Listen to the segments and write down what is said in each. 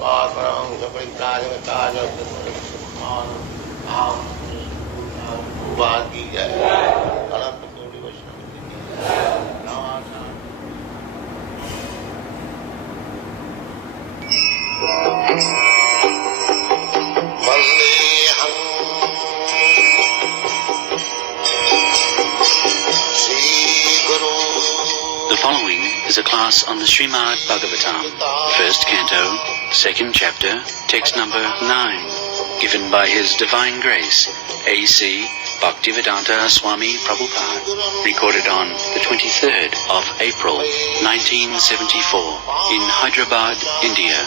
The following is a class on the Srimad Bhagabatam, first canto, second chapter, text number 9, given by His Divine Grace, A.C. Bhaktivedanta Swami Prabhupada, recorded on the 23rd of April, 1974, in Hyderabad, India.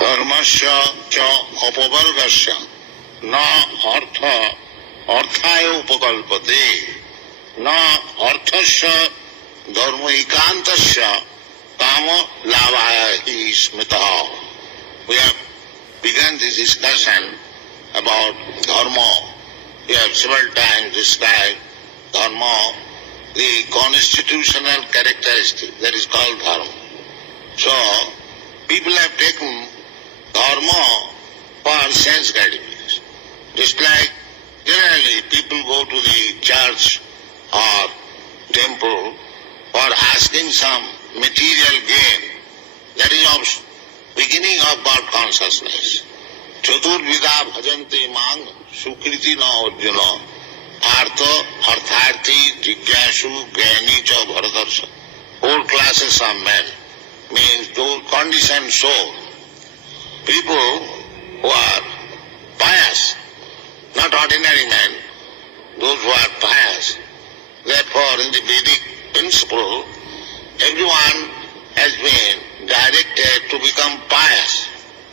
धर्मस्य च अपवर्गस्य न अर्थाय उपकल्पते न अर्थस्य धर्मैकान्तस्य काम लाभाय हि स्मृतः. We have begun this discussion about dharma. We have several times described dharma, the constitutional characteristic that is called dharma. So, people have taken dharma for sense gratification. Just like generally people go to the church or temple for asking some material gain. That is of beginning of God consciousness. Chaturvida bhajanti mang sukriti na arjuna artha artharthi H.D.G.A.C.BHAKTIVEDANTA cha bharatarsha. 4 classes of men means those conditioned soul. People who are pious, not ordinary men, those who are pious. Therefore, in the Vedic principle, everyone has been directed to become pious.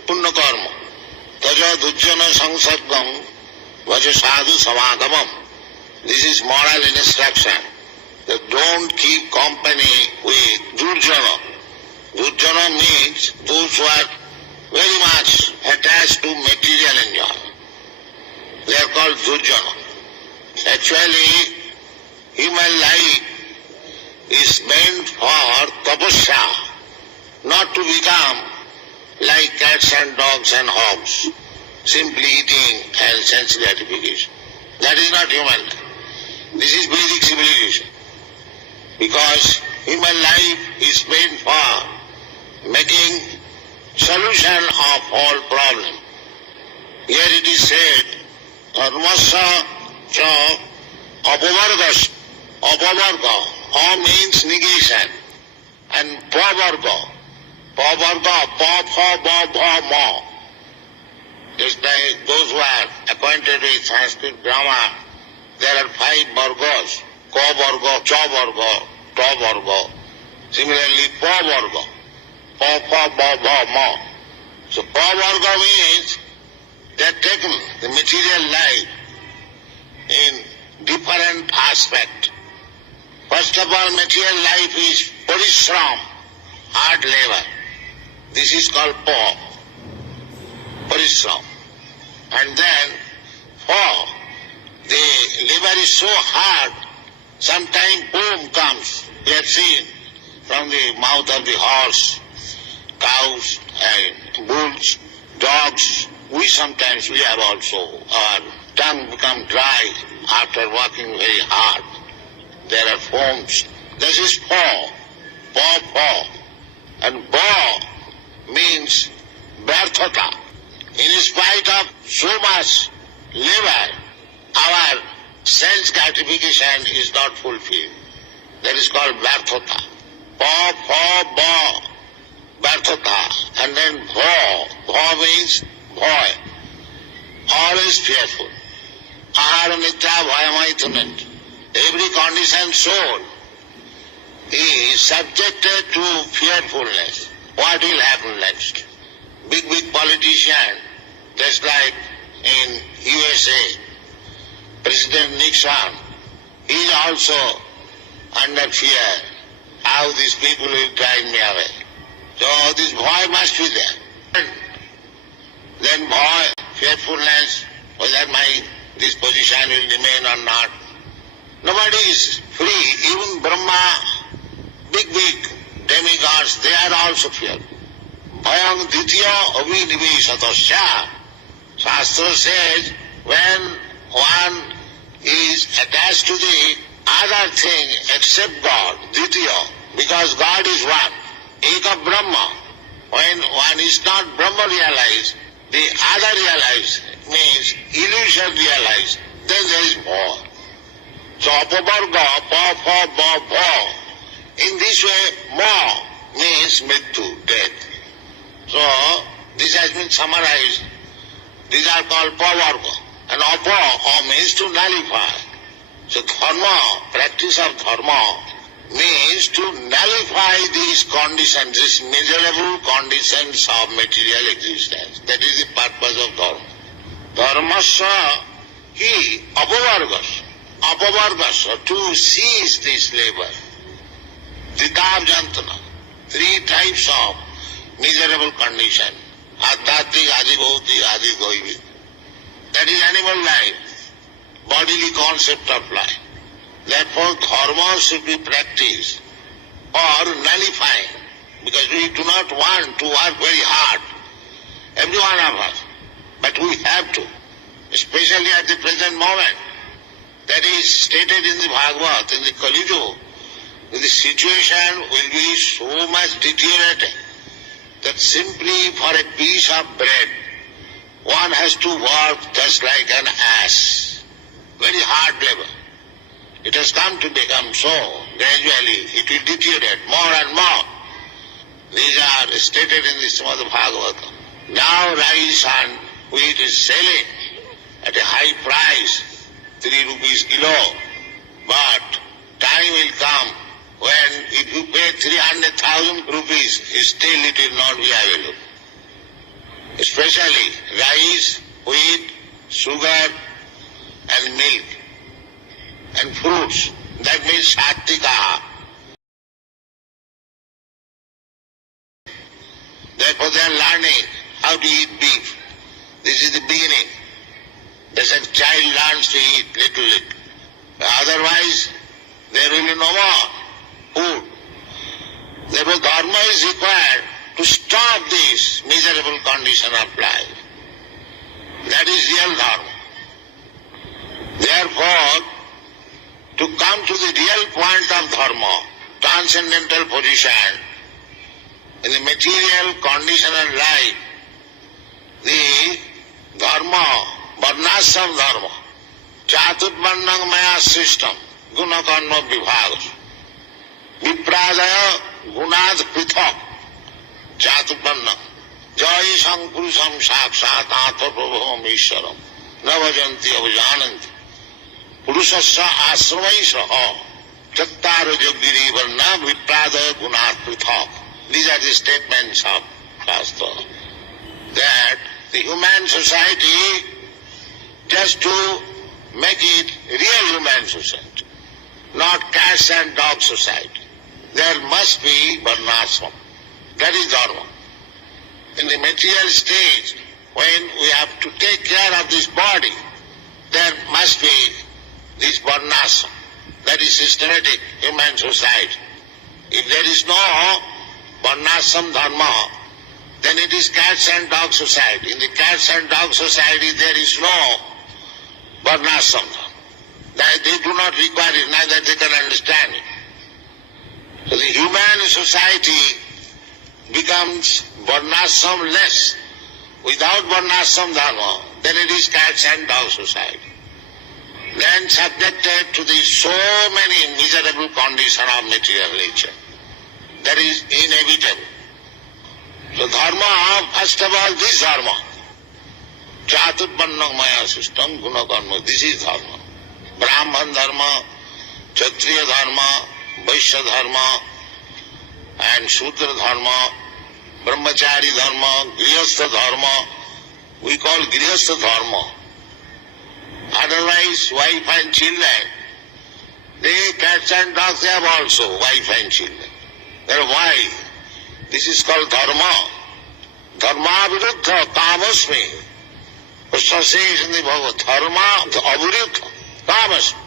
Punna karma. Taja dujjana sangsargam vaja sadhu samagamam. This is moral instruction. That don't keep company with durjana. Durjana means those who are very much attached to material enjoyment. They are called durjana. Actually, human life is meant for tapasya, not to become like cats and dogs and hogs, simply eating and sense gratification. That is not human life. This is basic civilization. Because human life is meant for making solution of all problem. Here it is said, dharmasya cha apavargas. Apavarga. A means negation. And pavarga. Pavarga. Pa, pha, ba, bha, ma. Just like those who are acquainted with Sanskrit grammar, there are 5 vargas. Ka varga, cha varga, ta varga. Similarly, pa varga. Pa, pha, ba, bha, ma. So pa varga means they have taken the material life in different aspect. First of all, material life is parishram, hard labor. This is called pa, parishram. And then, for the labor is so hard, sometimes boom comes. We have seen from the mouth of the horse, cows and bulls, dogs. We sometimes have also, our tongue become dry after working very hard. There are foams. This is paw, paw. And paw means barthata. In spite of so much labor, our sense gratification is not fulfilled. That is called barthata. Pa, ba, barthata. And then bha means boy. Always fearful. Ahara nitra bhayamaitument. Every conditioned soul is subjected to fearfulness. What will happen next? Big politician, just like in USA, President Nixon, he is also under fear. How these people will drive me away. So this boy must be there. Then boy, fearfulness, whether this position will remain or not. Nobody is free. Even Brahma, big demigods, they are also fearful. Bhayam ditya avinivesatasya. Shastra says, when one is attached to the other thing except God, ditya, because God is one, eka Brahma. When one is not Brahma realized, the other realized means illusion realized, then there is more. So apavarga, pa. In this way, more means mrityu, death. So this has been summarized. These are called pavarga. And apa means to nullify. So dharma, practice of dharma, means to nullify these conditions, these miserable conditions of material existence. That is the purpose of dharma. Dharmasya hi apavargasya. Apavargasya, to cease this labor. Ditav jantana. 3 types of miserable condition. Adhyatmik, adhibhautik, adhigoivik. That is animal life, bodily concept of life. Therefore, dharma should be practiced or nullifying, because we do not want to work very hard, every one of us, but we have to, especially at the present moment. That is stated in the Bhagavad, in the Kali Yuga. The situation will be so much deteriorating that simply for a piece of bread, one has to work just like an ass. Very hard labor. It has come to become so. Gradually it will deteriorate more and more. These are stated in the Srimad Bhagavatam. Now rice and wheat is selling at a high price, 3 rupees kilo. But time will come when if you pay 300,000 rupees, still it will not be available. Especially rice, wheat, sugar and milk and fruits. That means H.D.G.A.C.BHAKTIVEDANTA. Therefore they are learning how to eat beef. This is the beginning. As a child learns to eat little. Otherwise there will be no more food. Therefore dharma is required to stop this miserable condition of life. That is real dharma. Therefore, to come to the real point of dharma, transcendental position, in the material condition of life, the dharma, varnashram dharma, chaturvarnam maya system, guna karma vibhaga, vipradaya gunad prithak, chaturvarnam, jai sankurusham sakshat atharprabhavam ishwaram, navajanti avajananti, purushasya asramaisaha, chattara yogiri varna vipradaya gunad prithak. These are the statements of Shastra. That the human society, just to make it real human society, not cats and dog society, there must be varnashram. That is dharma. In the material stage, when we have to take care of this body, there must be this varnashram. That is systematic human society. If there is no varnashram dharma, then it is cats and dog society. In the cats and dog society there is no varnashram dharma. They do not require it, neither they can understand it. So the human society becomes varnashram-less. Without varnashram dharma, then it is cats and dog society. Then subjected to the so many miserable conditions of material nature. That is inevitable. So dharma, first of all, this dharma. Chaturvarnam maya system, guna karma. This is dharma. Brahman dharma, Kshatriya dharma, Vaishya dharma, and Shudra Dharma, Brahmachari Dharma, Grihastha Dharma. We call Grihastha Dharma. Otherwise, wife and children, they cats and dogs have also wife and children. Then why? This is called Dharma. Dharma viruddha kamasmi. Krishna says in the Bhagavad, Dharma aviruddha kamasmi.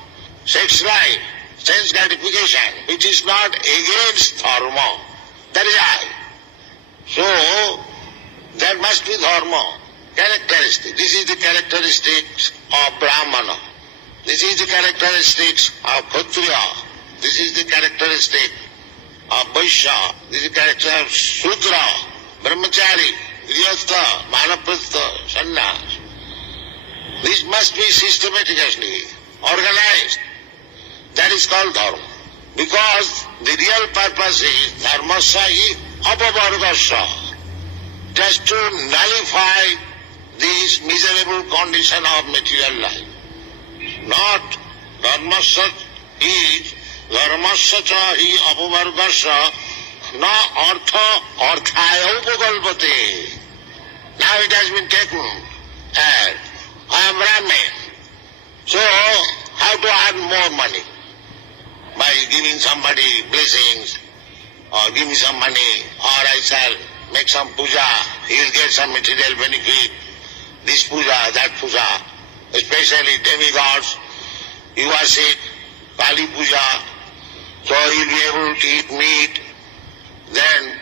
Sex life, sense gratification, which is not against Dharma. That is I. So, there must be Dharma. Characteristic. This is the characteristics of Brahmana. This is the characteristics of Kshatriya. This is the characteristic of Vaishya. This is the character of Shudra, Brahmachari, Grihastha, Vanaprastha, Sannyas. This must be systematically organized. That is called Dharma. Because the real purpose is Dharmasya hi apavargasya. Just to nullify this miserable condition of material life. Not Dharmasya is Dharmasya cha hi apavargasya na artha arthaya upakalpate. Now it has been taken as I am Brahmin. So how to earn more money? By giving somebody blessings, or give me some money, or I shall make some puja, he will get some material benefit, this puja, that puja, especially demigods, you worship Kali puja, so he will be able to eat meat, then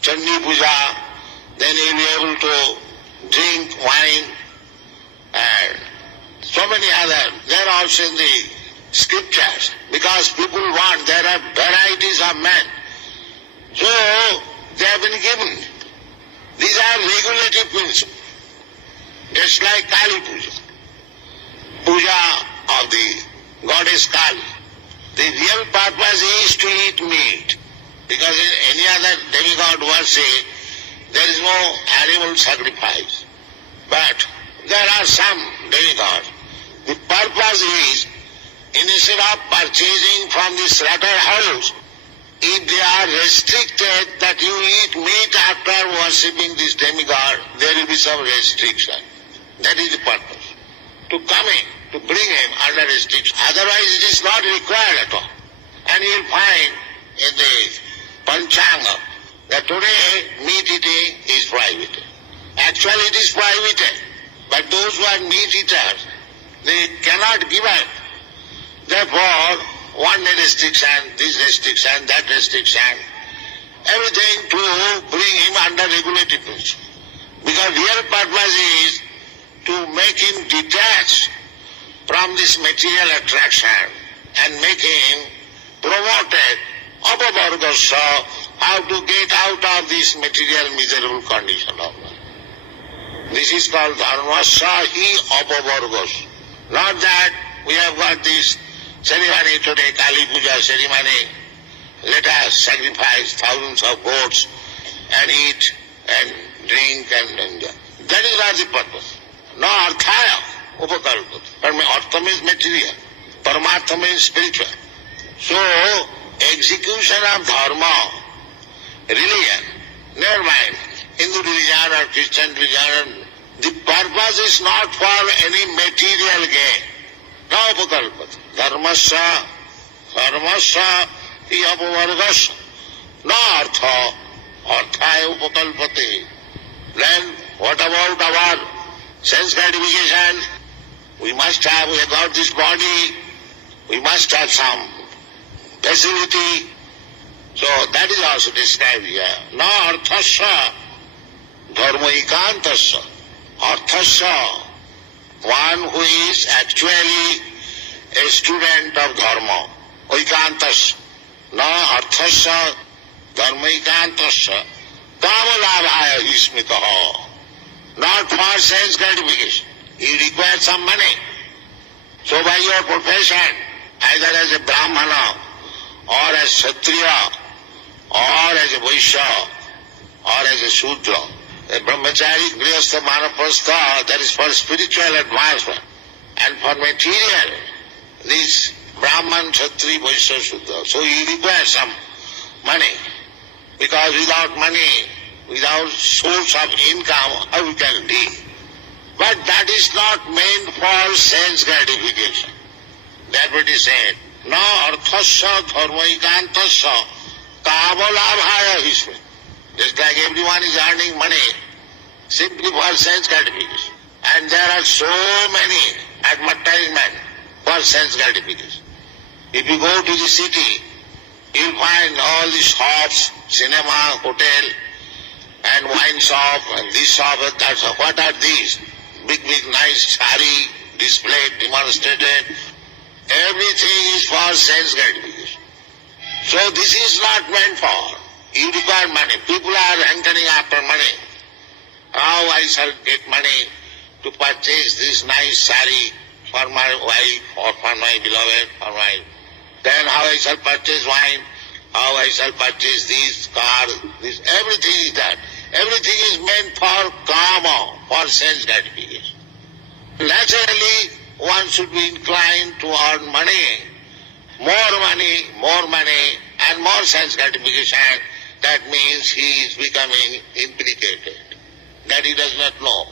Chandi puja, then he will be able to drink wine, and so many other. They are also in the scriptures, because people want, there are varieties of men. So, they have been given. These are regulative principles. Just like Kali Puja. Puja of the goddess Kali. The real purpose is to eat meat. Because in any other demigod worship, there is no animal sacrifice. But there are some demigods. The purpose is, instead of purchasing from the slaughterhouse, if they are restricted that you eat meat after worshipping this demigod, there will be some restriction. That is the purpose. To come in, to bring him under restriction. Otherwise it is not required at all. And you will find in the Panchanga that today meat eating is prohibited. Actually it is prohibited. But those who are meat eaters, they cannot give up. Therefore, one restriction, this restriction, that restriction, everything to bring him under regulative principle. Because real purpose is to make him detached from this material attraction and make him promoted apavargasya, how to get out of this material miserable condition of life. This is called dharmasya hi apavargasya. Not that we have got this ceremony today, Kali Puja ceremony, let us sacrifice thousands of goats and eat and drink and enjoy. That is not the purpose. No arthaya upakalpata. Artha means material, paramartha means spiritual. So, execution of dharma, religion, never mind, Hindu religion or Christian religion, the purpose is not for any material gain. No upakalpata. Dharmasya, dharmasya, hi apavargasya, na artha, arthaya upakalpate. Then what about our sense gratification? We must have, we have got this body, we must have some facility. So that is also described here. Na arthasya, dharmaikantasya. Arthasya, one who is actually a student of dharma. Oikeantasya. Na arthasya, dharmaikantasya. Kamalabhaya ismitaha. Not for sense gratification. You require some money. So by your profession, either as a Brahmana, or as Kshatriya, or as a Vaishya, or as a Shudra, a Brahmachari, Grihastha, Vanaprastha, that is for spiritual advancement. And for material, this Brahman, Kshatri, Vaishya, Shudra. So you require some money. Because without money, without source of income, how we can live? But that is not meant for sense gratification. That what is said. Na arthasya dharmaikantasya kamalabhaya visve. Just like everyone is earning money simply for sense gratification. And there are so many advertisements for sense gratification. If you go to the city, you'll find all the shops, cinema, hotel, and wine shop, and this shop, and that shop. What are these? Big, nice sari displayed, demonstrated. Everything is for sense gratification. So this is not meant for. You require money. People are hankering after money. How I shall get money to purchase this nice sari for my wife or for my beloved, for my... Then how I shall purchase wine, how I shall purchase this car, this, everything is that. Everything is meant for kama, for sense gratification. Naturally, one should be inclined to earn money, and more sense gratification. That means he is becoming implicated, that he does not know.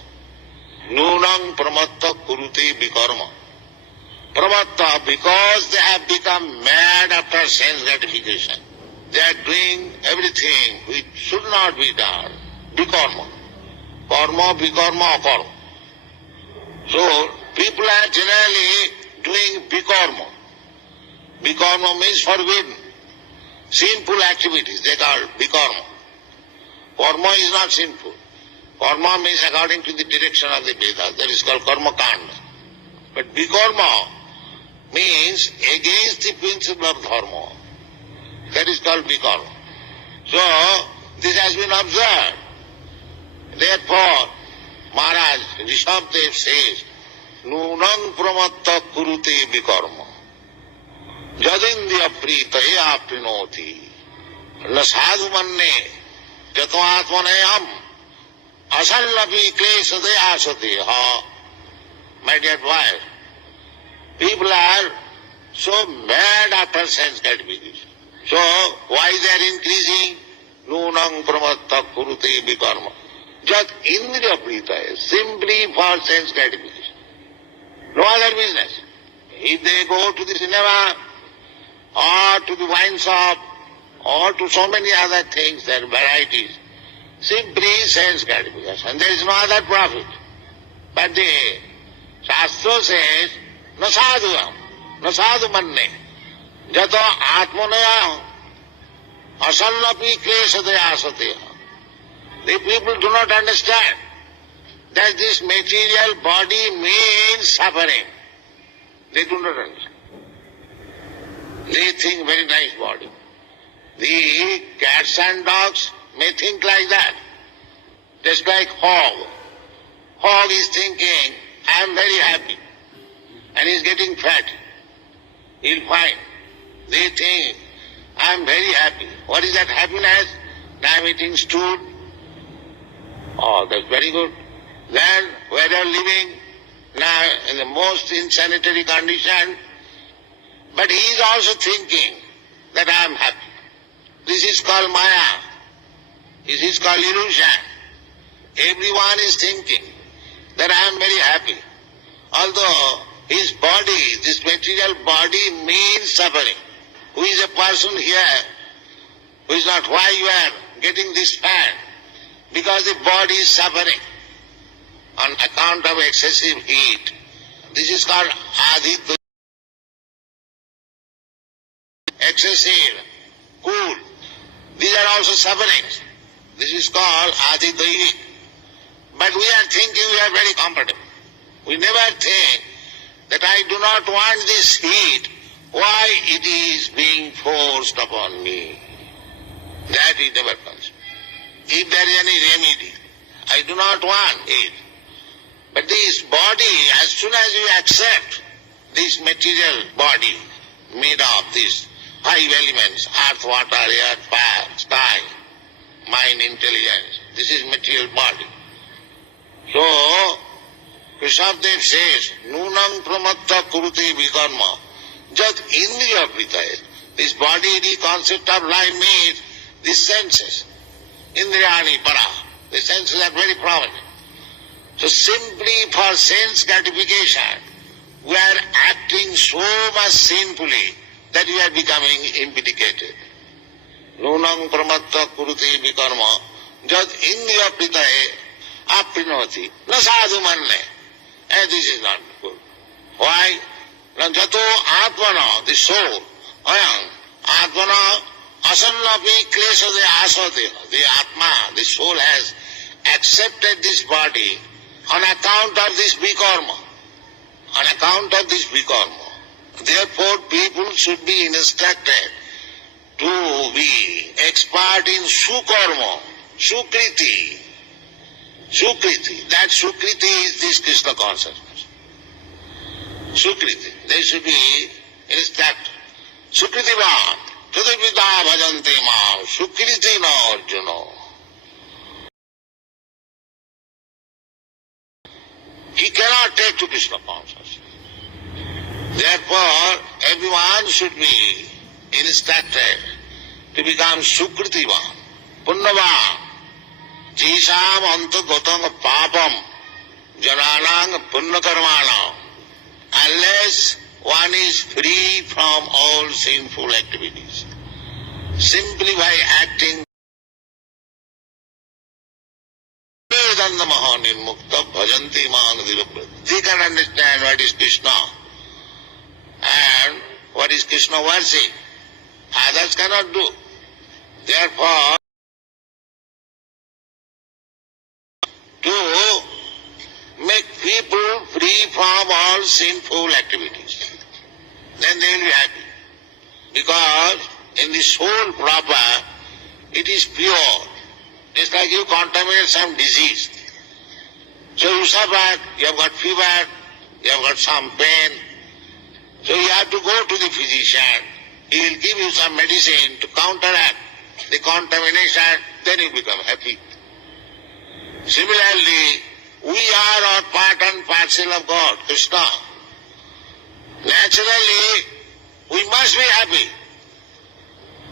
Nunang pramatta kurute vikarma. Pramatta, because they have become mad after sense gratification. They are doing everything which should not be done. Vikarma. Karma, vikarma, akarma. So, people are generally doing vikarma. Vikarma means forbidden. Sinful activities, they call vikarma. Karma is not sinful. Karma means according to the direction of the Vedas. That is called karma kanda. But vikarma means against the principle of dharma. That is called vikarma. So, this has been observed. Therefore, Maharaj Rishabdev says, Nunang pramatta kurute vikarma. Jadindya pritaye aprinoti. Na sadhu manne jato atmanayam asallapi klesade asate. My dear boy, people are so mad after sense gratification. So, why they are increasing? Nunang pramatta kurute vikarma. Jat indriya pritaye, simply for sense gratification. No other business. If they go to the cinema, or to the wine shop, or to so many other things, there are varieties, simply sense gratification. There is no other profit. But the Shastra says, na sadhu manne, jato atmanaya asallapi klesade asate. The people do not understand that this material body means suffering. They do not understand. They think very nice body. The cats and dogs may think like that. Just like hog. Hog is thinking, I am very happy. And he is getting fat. He'll find. They think, I am very happy. What is that happiness? I am eating stool. Oh, that's very good. Then, where you are living, now in the most insanitary condition, but he is also thinking that I am happy. This is called maya. This is called illusion. Everyone is thinking that I am very happy. Although his body, this material body means suffering. Who is a person here who is not why you are getting this fat? Because the body is suffering on account of excessive heat. This is called adhita. Excessive, cool. These are also sufferings. This is called adhidaivi. But we are thinking we are very comfortable. We never think that I do not want this heat. Why it is being forced upon me? That we never consider. If there is any remedy, I do not want it. But this body, as soon as you accept this material body made of these 5 elements, earth, water, air, fire, sky, mind, intelligence, this is material body. So, Rishabdev says, Nunang pramatta kurute vikarma, jat indriya pritaye. This body, the concept of life means these senses. Indriyani para. The senses are very prominent. So simply for sense gratification, we are acting so much sinfully that we are becoming impedicated. Nunam pramatta kurute vikarma jad indriya pritaye aprinoti na sadhu manne. And this is not good. Why? Na jato atmana, the soul, ayam, atmana asannapi klesade asate. The atma, the soul has accepted this body on account of this vikarma. On account of this vikarma. Therefore, people should be instructed to be expert in sukarma, sukriti. Sukriti. That sukriti is this Krishna consciousness. Sukriti. They should be instructed. Sukritivan. Tadavida bhajante ma. Sukriti na arjuna. He cannot take to Krishna consciousness. Therefore, everyone should be instructed to become Sukritivan, Punnavan, Jisham Antagotang Papam, Jananang Punnakarmanam, unless one is free from all sinful activities. Simply by acting they can understand what is Krishna and what is Krishna worship. Others cannot do. Therefore, to make people free from all sinful activities, then they will be happy. Because in the soul proper, it is pure. It's like you contaminate some disease. So you suffer, you have got fever, you have got some pain. So you have to go to the physician. He will give you some medicine to counteract the contamination, then you become happy. Similarly, we are all part and parcel of God, Krishna. Naturally, we must be happy.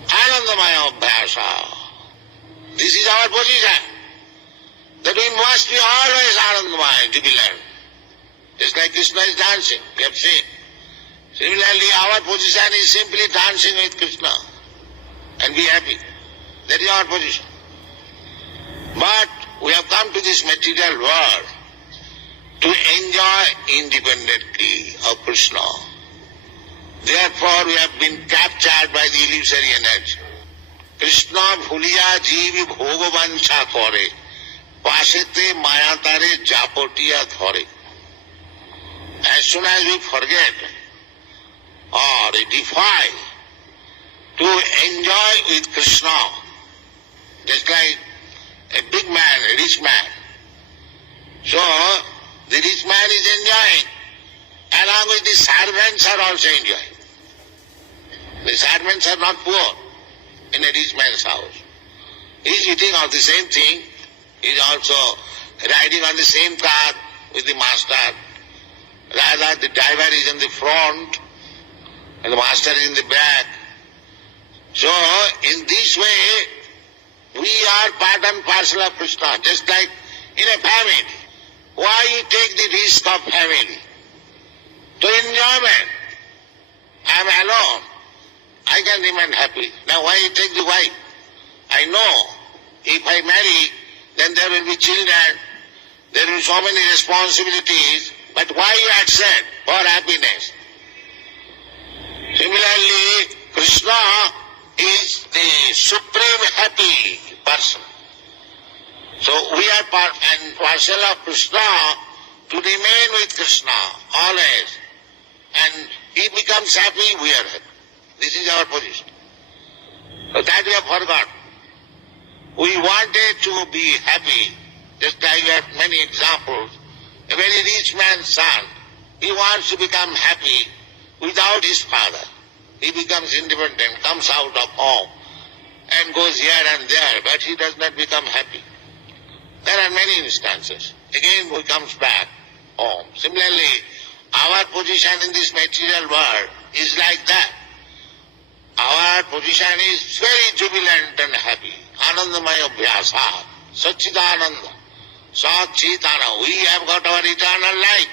Anandamaya Bhasa. This is our position. That we must be always Anandamaya, jubilant. Just like Krishna is dancing, we have seen. Similarly, our position is simply dancing with Krishna and be happy. That is our position. But we have come to this material world to enjoy independently of Krishna. Therefore, we have been captured by the illusory energy. Krishna bhuliya jeevi bhogavancha kore, pasete mayatare japotiya dhore. As soon as we forget or defy to enjoy with Krishna, just like a big man, a rich man. So, the rich man is enjoying, along with the servants are also enjoying. The servants are not poor in a rich man's house. He is eating of the same thing, he is also riding on the same car with the master. Rather, the driver is in the front and the master is in the back. So, in this way, we are part and parcel of Krishna, just like in a family. Why you take the risk of family? To enjoyment. I am alone. I can remain happy. Now why you take the wife? I know if I marry, then there will be children, there will be so many responsibilities, but why you accept for happiness? Similarly, Krishna is the supreme happy person. So we are part and parcel of Krishna to remain with Krishna always. And he becomes happy, we are happy. This is our position. So that we have forgotten. We wanted to be happy, just like we have many examples. A very rich man's son, he wants to become happy without his father. He becomes independent, comes out of home and goes here and there, but he does not become happy. There are many instances. Again he comes back home. Similarly, our position in this material world is like that. Our position is very jubilant and happy. Anandamaya Abhyasa, Satchidananda, Sat Chitana. We have got our eternal life.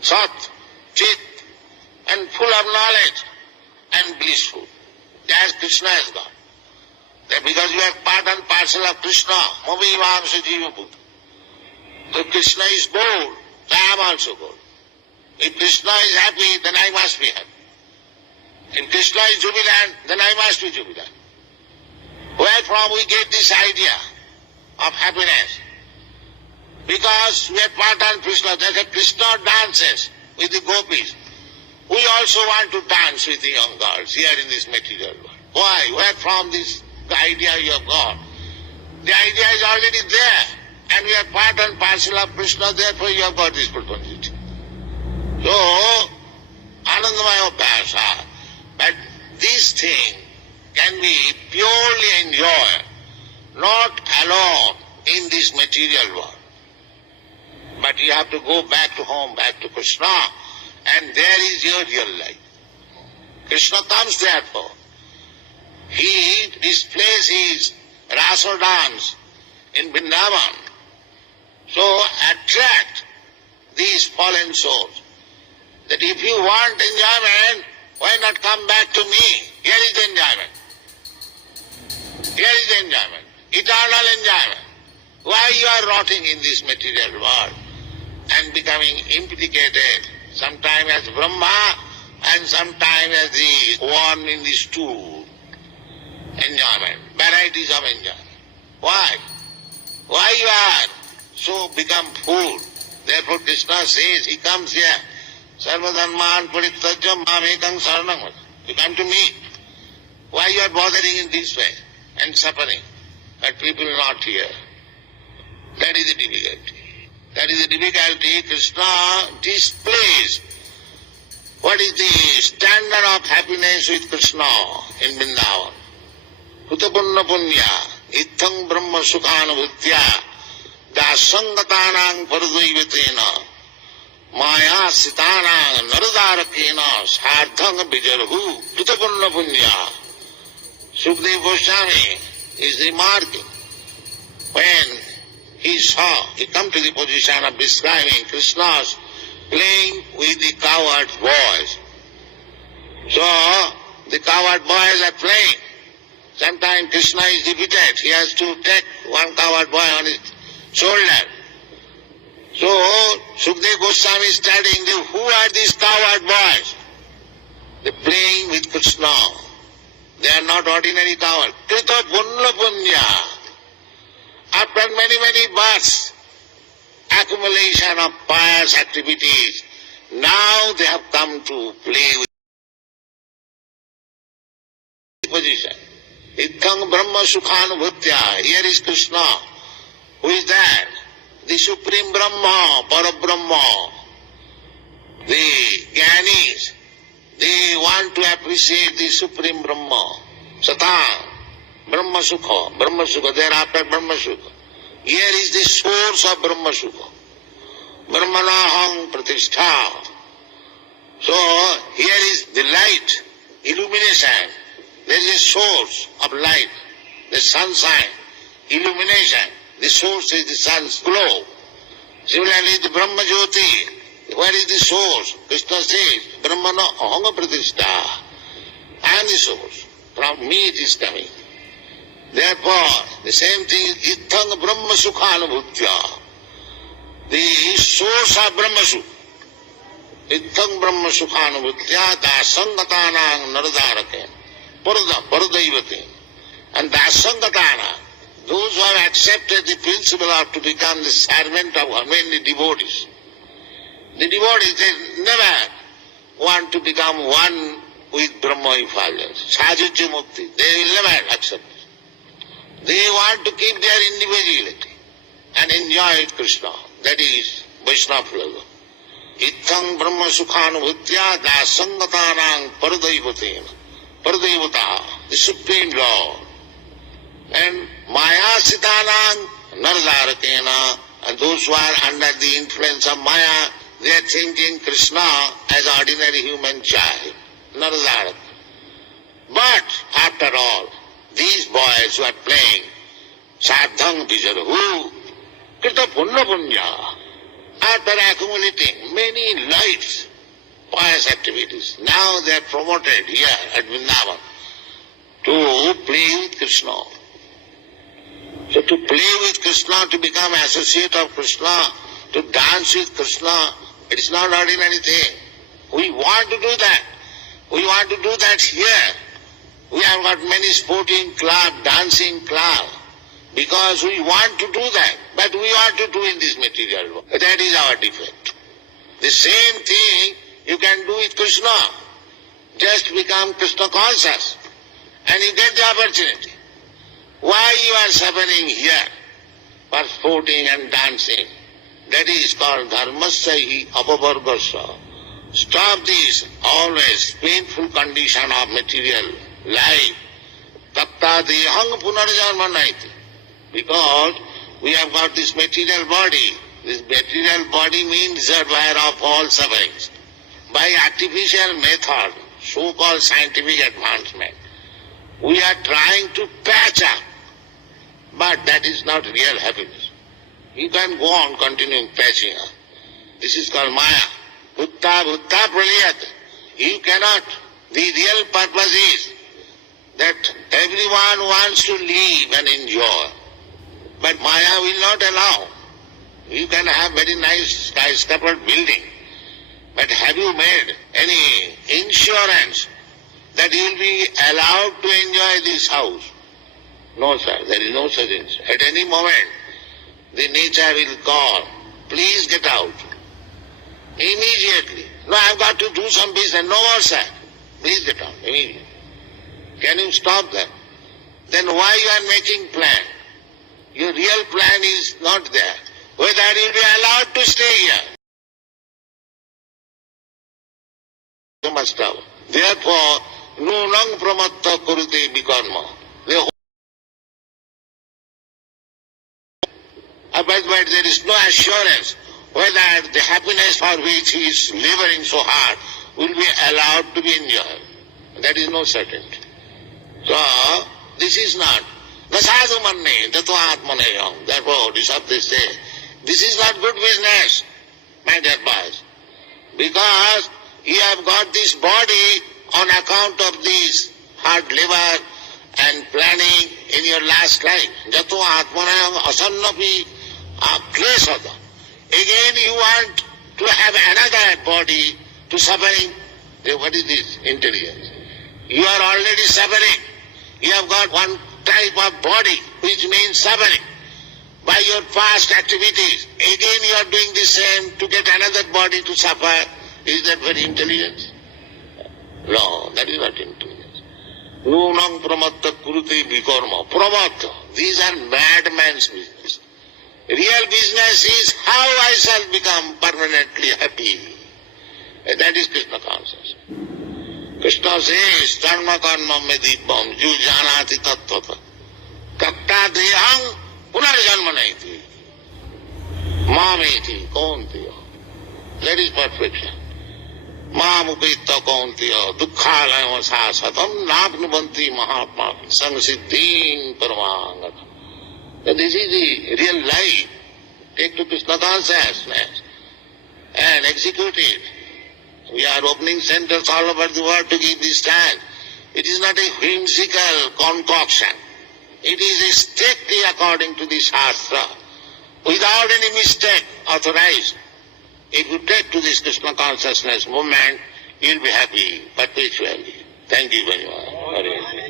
Sat, Chit, and full of knowledge and blissful. As Krishna has got. That because you are part and parcel of Krishna, Momi Vamsa Jiva Buddha. If Krishna is bold, I am also bold. If Krishna is happy, then I must be happy. If Krishna is jubilant, then I must be jubilant. Wherefrom we get this idea of happiness? Because we are part and Krishna. That Krishna dances with the gopis. We also want to dance with the young girls here in this material world. Why? Wherefrom this idea you have got? The idea is already there. And we are part and parcel of Krishna, therefore you have got this propensity. So, Anandamaya Abhyasa. But this thing can be purely enjoyed, not alone in this material world. But you have to go back to home, back to Krishna, and there is your real life. Krishna comes therefore. He displays his rasa dance in Vrindavan. So attract these fallen souls. That if you want enjoyment, why not come back to me? Here is the enjoyment. Here is the enjoyment. Eternal enjoyment. Why you are rotting in this material world and becoming implicated, sometime as Brahma and sometime as the one in the stool. Enjoyment, varieties of enjoyment. Why? Why you are so become fool? Therefore Krishna says, he comes here, Sarvadharman Parityajya Mamekam Saranam. You come to me. Why you are bothering in this way and suffering? But people not here. That is the difficulty. That is the difficulty. Krishna displays what is the standard of happiness with Krishna in Vrindavan. Kutapunna punya, ithang brahma sukhanubhutya, dasangatanang paradaivatena, maya sitanang naradarakena, sardhang bijarhu, kutapunna punya. Sukadeva Goswami is remarking, when he saw, he come to the position of describing Krishna's playing with the cowherd boys. So, the cowherd boys are playing. Sometimes Krishna is defeated. He has to take one cowherd boy on his shoulder. So, Sukadeva Goswami is studying, who are these cowherd boys? They are playing with Krishna. They are not ordinary cowards. Krita punna punya. After many, many births, accumulation of pious activities, now they have come to play with the position. Ithang Brahma Sukhanubhutya. Here is Krishna. Who is that? The Supreme Brahma, Parabrahma. The Jnanis, they want to appreciate the Supreme Brahma. Satan, Brahma Sukha, thereafter Brahma Sukha. Here is the source of Brahma Sukha. Brahmanaham Pratishtha. So here is the light, illumination. There is a source of light, the sunshine, illumination. The source is the sun's glow. Similarly, the Brahma Jyoti, where is the source? Krishna says, Brahmana ahanga pratishtha. I am the source. From me it is coming. Therefore, the same thing is ithang Brahma Sukhanubhutya. The source of Brahma Sukha. Ithang Brahma Sukhanubhutya dasangatanang naradarakena. Paradaivaten. And dasangatana, those who have accepted the principle of to become the servant of mainly devotees. The devotees, they never want to become one with Brahma effulgence. Sajujya Mukti, they will never accept it. They want to keep their individuality and enjoy Krishna. That is Vaishnava philosophy. Ithang Brahma Sukhanubhutya dasangatanang paradaivatena. Paradevata, the Supreme Lord. And Maya Sitanang Naradarakena, and those who are under the influence of Maya, they are thinking Krishna as ordinary human child, Naradarak. But after all, these boys who are playing Sadhang Vijaru, Krita Punna Punya, after accumulating many lives, pious activities, now they are promoted here at Vrindavan to play with Krishna. So to play with Krishna, to become associate of Krishna, to dance with Krishna, it is not ordinary thing. We want to do that. We want to do that here. We have got many sporting club, dancing club, because we want to do that, but we want to do in this material world. That is our defect. The same thing you can do with Krishna. Just become Krishna conscious, and you get the opportunity. Why you are suffering here for sporting and dancing? That is called dharmasya apavargasya. Stop this always painful condition of material life. Takta dehang punarjanma naiti. Because we have got this material body. This material body means reservoir of all sufferings. By artificial method, so-called scientific advancement, we are trying to patch up. But that is not real happiness. You can go on continuing patching up. This is called Maya. Bhutta bhutta praliyat. You cannot. The real purpose is that everyone wants to live and enjoy. But Maya will not allow. You can have very nice skyscraper building. But have you made any insurance that you will be allowed to enjoy this house? No, sir, there is no such thing. At any moment, the nature will call, please get out. Immediately. No, I've got to do some business. No more, sir. Please get out. Immediately. Can you stop that? Then why you are making plan? Your real plan is not there. Whether you will be allowed to stay here. You must have. Therefore, nunang pramatta kurute bikarma. But there is no assurance whether the happiness for which he is laboring so hard will be allowed to be enjoyed. That is no certainty. So, this is not. Nasadu manne, tato atmaneyam. Therefore, they say, this is not good business, my dear boys. Because you have got this body on account of this hard labor and planning in your last life. Jato atmaneyam asannapi klesada. Again you want to have another body to suffering. What is this intelligence? You are already suffering. You have got one type of body which means suffering. By your past activities, again you are doing the same to get another body to suffer. Is that very intelligence? No, that is not intelligence. Nunang pramatta kurute vikarma. Pramatta. These are madman's business. Real business is how I shall become permanently happy. That is Krishna consciousness. Krishna says, Dharma karma medibam, ju janati tattvata. Takta dehang punarjanma naiti. Mameti kauntiya. That is perfection. Mamupetta kauntiya, dukkhalayam sasatam, napnubanti mahatma, samsiddhim paramangata. This is the real life. Take to Krishna consciousness and execute it. We are opening centers all over the world to give this stand. It is not a whimsical concoction. It is strictly according to the Shastra, without any mistake authorized. If you take to this Krishna consciousness movement, you will be happy perpetually. Thank you very much.